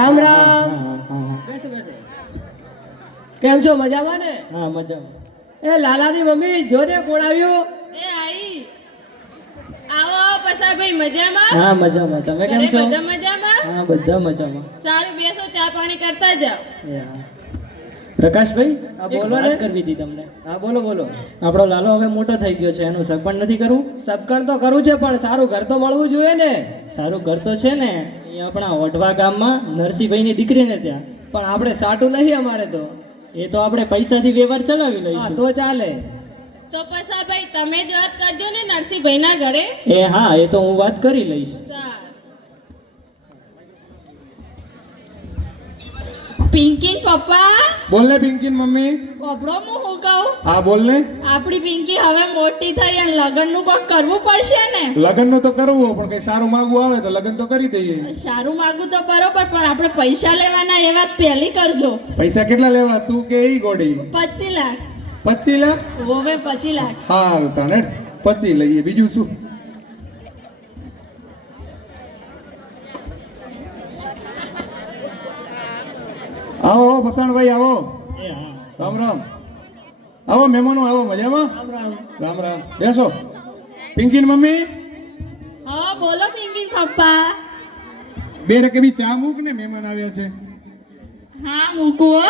રામ રામ. બેસો બેસો. કેમ છો? મજામાં ને? હા મજામાં. એ લાલાની મમ્મી જોને કોણ આવ્યું? એ આઈ આવો પસાભાઈ મજામાં? હા મજામાં. તમે કેમ છો? બધા મજામાં? હા બધા મજામાં. સારું બેસો ચા પાણી કરતા જાઓ. એ હા. પ્રકાશભાઈ હા, એક બોલો વાત ને. કરવી હતી તમને. હા બોલો બોલો. આપણો લાલો હવે મોટો થઈ ગયો છે, એનું સગપણ નથી કરવું? સબકણ તો કરું છે પણ સારું ઘર તો મળવું જોઈએ ને. સારું ઘર તો છે ને, એ આપણા વઢવા ગામમાં નરસિંહભાઈની દીકરીને ત્યાં. પણ આપણે સાટું નહીં અમારે તો. એ તો આપણે પૈસાથી વ્યવહાર ચલાવી હા લઈશું. તો ચાલે. તો પસાભાઈ તમે જ વાત કરજો ને નરસિંહભાઈના ઘરે. એ હા, એ તો હું વાત કરી લઈશ. સારું. પિંકી પપ્પા બોલ ને પિંકી મમ્મી. કપડો હું કહું, હા બોલ ને. આપણી પિંકી હવે મોટી થઈ અને લગ્નનું કોક કરવું પડશે ને. લગ્ન નું તો કરવું પણ કઈ સારું માંગવું આવે તો લગ્ન તો કરી દઈએ. સારું માગું તો બરોબર, પણ આપણે પૈસા લેવાના એ વાત પહેલી કરજો. પૈસા કેટલા લેવા તું કે ઈ ગોડી? 25 લાખ. 25 લાખ? હવે 25 લાખ. હારું તાને 25 લઈએ, બીજું શું? આવો આવો ફસાણભાઈ આવો. એ હા. રામ રામ. આવો મહેમાનો આવો, મજામાં? રામ રામ. રામ રામ. બેસો. પિંકી મમ્મી હા બોલો પિંકી પપ્પા. બે રકેબી ચા મૂક ને, મહેમાન આવ્યા છે. હા મૂકવો.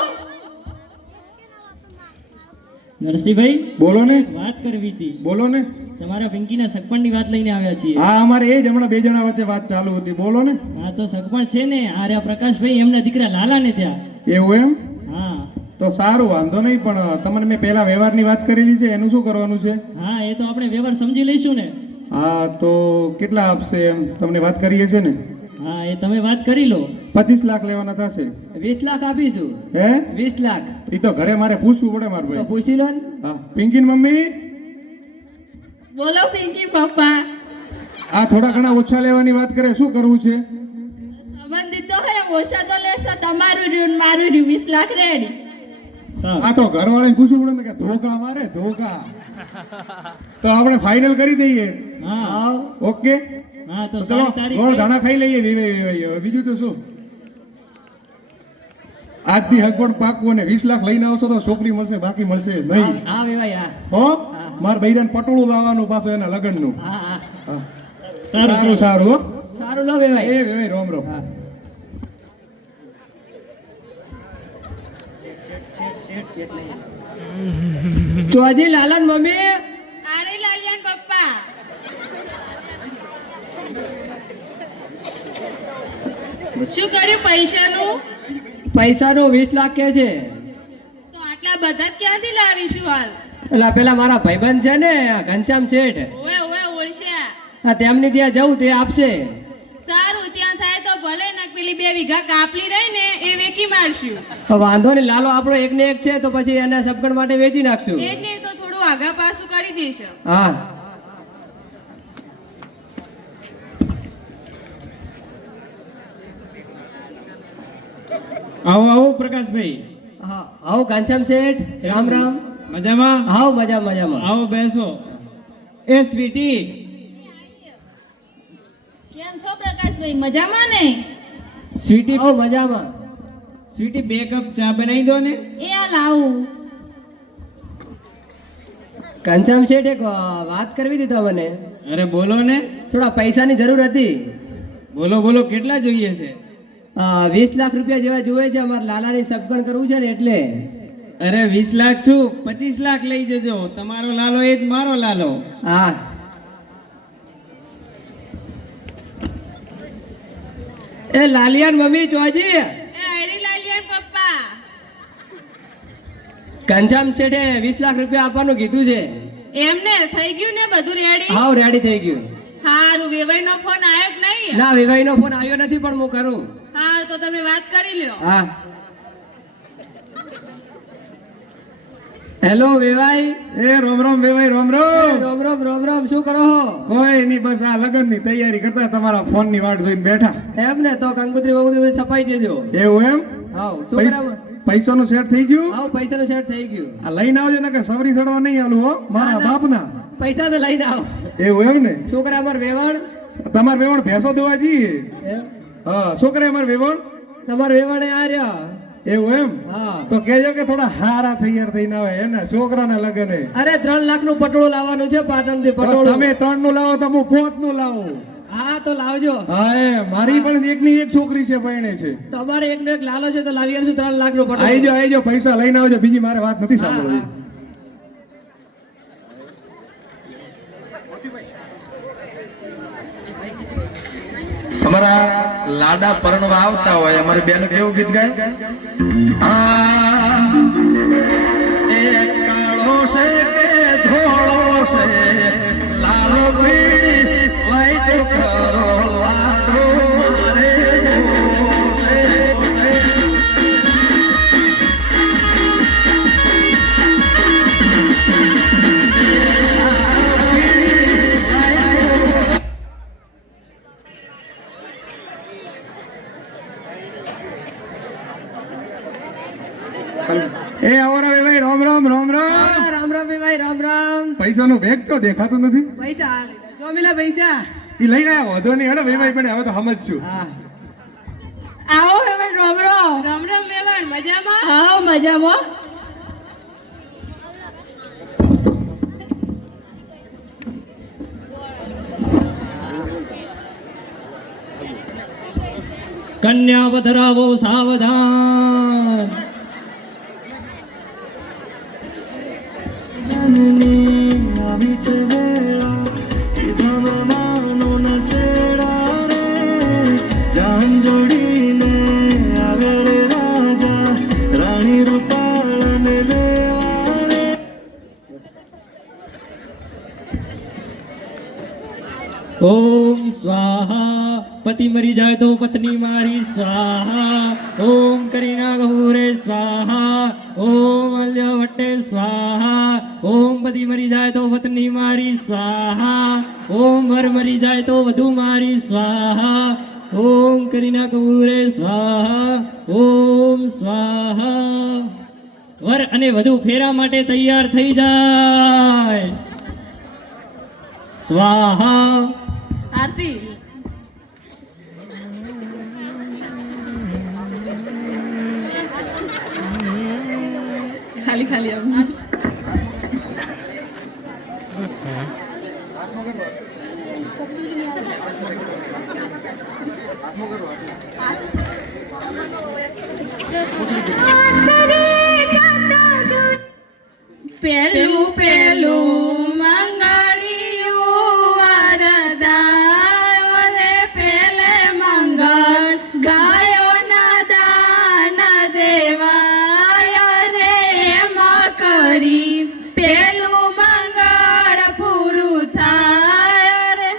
નરસિંહભાઈ બોલો ને. વાત કરવી હતી. બોલો ને. તમારા પિંકીના સગપણની વાત લઈને આવ્યા છીએ. હા અમારે એ જ હમણાં બે જણા વચ્ચે વાત ચાલુ હતી. બોલો ને. હા તો સગપણ છે ને, આ રહ્યા પ્રકાશભાઈ, એમના દીકરા લાલાને ત્યાં. એવું એમ? હા તો સારું, વાંધો નહીં. પણ તમને મેં પહેલા વ્યવહારની વાત કરેલી છે, એનું શું કરવાનું છે? હા, એ તો આપણે વ્યવહાર સમજી લઈશું ને. હા તો કેટલા આપશે એમ તમને વાત કરીએ છે ને? હા, એ તમે વાત કરી લો. 25 લાખ લેવાના થશે. 20 લાખ આપીશું. હે? 20 લાખ એ તો ઘરે મારે પૂછવું પડે મારા તો ભાઈ. પૂછી લો ને. હા પિંકી મમ્મી, બોલો પિંકી પપ્પા. આ થોડા ઘણા ઓછા લેવાની વાત કરે, શું કરવું છે? સંબંધિત તો હે, ઓછા તો લેશે. તમારું રહ્યું ને મારું રહ્યું, 20 લાખ રેડી. સારું. આ તો ઘરવાળાને પૂછવું પડે ને કે ધોકા મારે ધોકા. તો આપણે ફાઇનલ કરી દઈએ. હા આવ. ઓકે. હા તો તો ચલો સારી તારીખ ગોળ કઈ? ધાણા ખાઈ લઈએ. હવે બીજું તો શું? આજથી હક પણ પાકવું અને 20 લાખ લઈને આવશો તો છોકરી મળશે, બાકી મળશે નહીં. હા ભાઈ હા. હો માર બૈરાને પટોળું લાવવાનું પાછું એના લગ્નનું. હા હા. હા. સારું સારું સારું હો. સારું લો ભાઈ. એ ભાઈ રોમ રોમ. હા. ચોજી લાલન મમ્મી. આરે લાલ્યાન પપ્પા. શું કર્યું પૈસાનું? પૈસાનું 20 લાખ કે છે. તો આટલા બધા જ ક્યાંથી લાવીશું હાલ? એટલે પેલા મારા ભાઈબંધ છે ને ઘનશ્યામ શેઠ, ઓવે ઓવે ઓળશ્યા. હા તેમની ત્યાં જવું તે આપશે. સારું, ત્યાં થાય તો ભલે, ને પેલી 2 વીઘા કાપલી રહી ને એ વેકી મારશું. વાંધો ને, લાલો આપણો એક ને એક છે તો પછી એના સબકણ માટે વેચી નાખશું. એટલે તો થોડું આગા પાછું કરી દેશું. હા. આવો આવો પ્રકાશભાઈ. હા આવો ઘનશ્યામ શેઠ. રામ રામ. મજામાં? આવો મજામાં. આવો બેસો. એ સ્વીટી, કેમ છો પ્રકાશભાઈ? મજામાં ને? સ્વીટી, આવો મજામાં. સ્વીટી 2 કપ ચા બનાવી દો ને. એ આ લાવું. ઘનશ્યામ શેઠ એક વાત કરવી હતી તમને. અરે બોલો ને. થોડા પૈસાની જરૂર હતી. બોલો બોલો, કેટલા જોઈએ છે? 20 લાખ રૂપિયા જેવા જોઈએ છે. અમારે લાલાની સબકણ કરવું છે ને એટલે. અરે 20 લાખ શું, 25 લાખ લઈ જજો. તમારો લાલો એ જ મારો લાલો. હા. એ લાલિયાન મમ્મી ચોજી. એ આરે લાલ્યાન પપ્પા. ઘનશ્યામ શેઠે 20 લાખ રૂપિયા આપવાનું કીધું છે. એમને થઈ ગયું ને બધું રેડી? હાવ રેડી થઈ ગયું. હારું, વેવાઈનો ફોન આવ્યો કે નહીં? ના વિવાહીનો ફોન આવ્યો નથી પણ હું કરું. હારું, તો તમે વાત કરી લ્યો. હા. હેલો વિવાઈ. એ રોમ રોમ ભાઈ રોમ રોમ. રોમ રોમ શું કરો છો? કોઈ નહીં, બસ આ લગ્નની તૈયારી કરતા તમારા ફોનની વાટ જોઈને બેઠા. એમ ને, તો કંકોત્રી બંકોત્રી છપાઈ દેજો. એવું એમ? હાવ શું કરાવ? પૈસાનું સેટ થઈ ગયું? હાવ પૈસાનું સેટ થઈ ગયું. આ લઈને આવજો ને કે સવરી ચડવા નહીં આલું હો મારા બાપના. પૈસા તો લઈને આવ. એવું એમ ને? છોકરા અમાર વેવાણ. તમારે વેવણ ભેંસો દોવા જઈએ. એમ? હા છોકરા અમારે વેવણ. તમારે વેવાણે આ રહ્યા. એવું એમ હા. તો કહેજો કે થોડા હારા તૈયાર થઈને આવે હે ને છોકરાના લગન હે. અરે 3 લાખનું પટોળું લાવવાનું છે પાટણથી તો પટોળું. તમે 3 નું લાવો તો હું 5 નું લાવું. હા તો લાવજો. હા મારી પણ એકની એક છોકરી છે પરણે છે. તમારે એકનો એક લાલો છે તો લાવી આલશું 3 લાખનું પટોળું. આઈજો પૈસા લઈને આવજો, બીજી મારે વાત નથી સાંભળવી. હા, અમારા લાડા પરણવા આવતા હોય અમારી બેન કેવું ગીત ગાય? આ એક કાળો છે કે ધોળો છે, લાલો પીળી લઈ તો ખરો લાડો મારે જોવો છે. એ આવરા ભાઈ રામ રામ રામ રામ. હા, રામ રામ ભાઈ રામ રામ. પૈસાનો બેગ તો દેખાતો નથી. પૈસા આ લઈ લો. જો મિલા પૈસા. ઈ લઈને આવ્યા વધો નહીં હેડો ભાઈ પણ હવે તો સમજશું. હા. આવો વેવાણ રામ રામ વેવાણ મજામાં? આવો મજામાં. કન્યા પધરાવો સાવધાન. ઓમ સ્વાહા. પતિ મરી જાય તો પત્ની મારી સ્વાહા. ઓમ કરીના ગૌરે સ્વાહા. ઓમ અલ્ય ભટ્ટે સ્વાહા. ઓમ પતિ મરી જાય તો પત્ની મારી સ્વાહા. ઓમ વર મરી જાય તો વધુ મારી સ્વાહા. ઓમ કરીના ગૌરે સ્વાહા. ઓમ સ્વાહા. વર અને વધુ ફેરા માટે તૈયાર થઈ જાય. સ્વાહા. આરતી ખાલી ખાલી આવું. પેલું પેલું મંગળિયું વરદાય રે, પેલે મંગળ ગાયો ના દાન દેવાય રે, એમાં કરી પેલું મંગળ પૂરું થાય રે.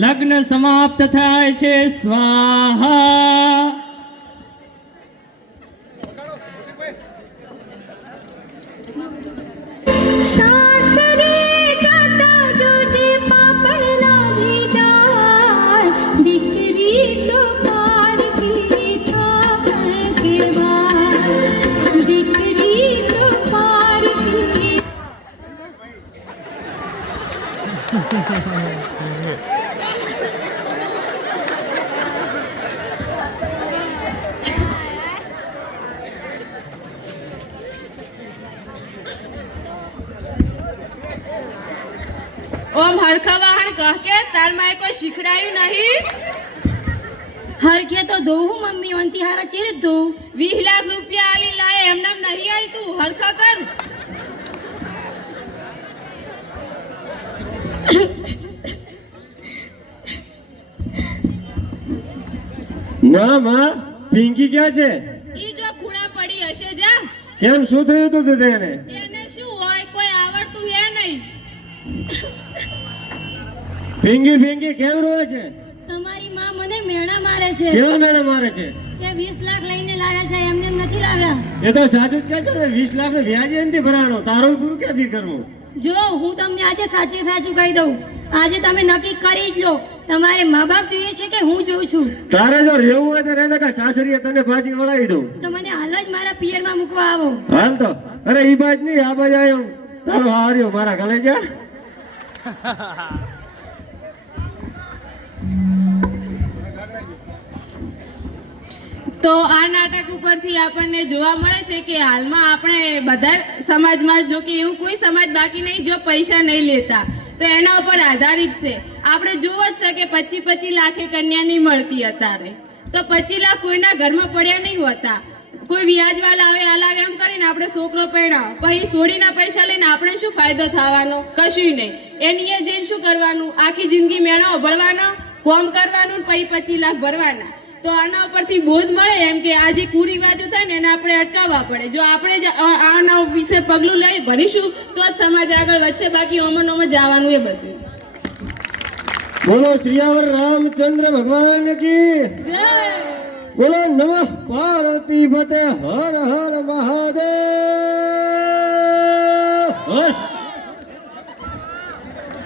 લગ્ન સમાપ્ત થાય છે. સ્વાહા. સાસરે જાતા જોજે પાપડ લાવી જાય, દીકરી તો પારકી થાપણ કહેવાય, દીકરી તો પારકી. ઓમ હરખા વાહણ કહ કે તાર માએ કોઈ શીખડાયું નહીં? હરખે તો ધોવું મમ્મી ઓનથી હારા ચીરે ધોવું. 20 લાખ રૂપિયા આલી લાય એમને નહીં આવી તું હરખા કર. ના માં, પિંકી ક્યાં છે? ઈ જો ખૂણા પડી હશે જા. કેમ, શું થયું હતું તેને? એને શું હોય, કોઈ આવડતું હે નહીં. પિંકી પિંકી કેમ રોવે છે? તમારી માં મને મેણા મારે છે. કેવા મેળા મારે છે? તે 20 લાખ લઈને લાવ્યા છે, એમને એમ નથી લાવ્યા. એ તો સાચું જ કહે છે ને, 20 લાખ નો વ્યાજ નથી ભરાણો. તારું પૂરું ક્યાંથી કરવું? જો હું તમને આજે સાચું કહી દઉં, આજે તમે નક્કી કરી જ લો, તમારે મા બાપ જોઈએ છે કે હું જોઉં છું. તારે જો રહેવું હોય તો રેને કા સાસરીએ તને પાછી વળાવી દઉં. તો મને હાલ જ મારા પિયરમાં મૂકવા આવો. હાલ તો. અરે ઈ બાજ નહીં, આ બાજ આવ્યો. તારો હાર્યો મારા ગલે જા. તો આ નાટક ઉપરથી આપણને જોવા મળે છે કે હાલમાં આપણે બધા સમાજમાં જો કે એવું કોઈ સમાજ બાકી નહીં જો પૈસા નહીં લેતા, તો એના ઉપર આધારિત છે. આપણે જોવો જ છે કે 25-25 લાખે કન્યા નહીં મળતી અત્યારે, તો 25 લાખ કોઈના ઘરમાં પડ્યા નહીં હોતા. કોઈ વ્યાજવાળા આવે હલાવે એમ કરીને આપણે છોકરો પરણાવો, પછી સોડીના પૈસા લઈને આપણે શું ફાયદો થવાનો? કશું નહીં. એની જઈને શું કરવાનું? આખી જિંદગી મેળાઓ ભરવાનો, કોમ કરવાનું, પછી 25 લાખ ભરવાના. તો આના ઉપરથી બોધ મળે એમ કે આ જે કુરિવાજો થાય ને એને આપણે અટકાવવા પડે. જો આપણે જ આના વિશે પગલું લઈ ભરીશું તો જ સમાજ આગળ વધશે, બાકી ઓમન જવાનું એ બધું. બોલો શ્રીયાવર રામચંદ્ર ભગવાન કી બોલો નમઃ પાર્વતી પતે હર હર મહાદેવ.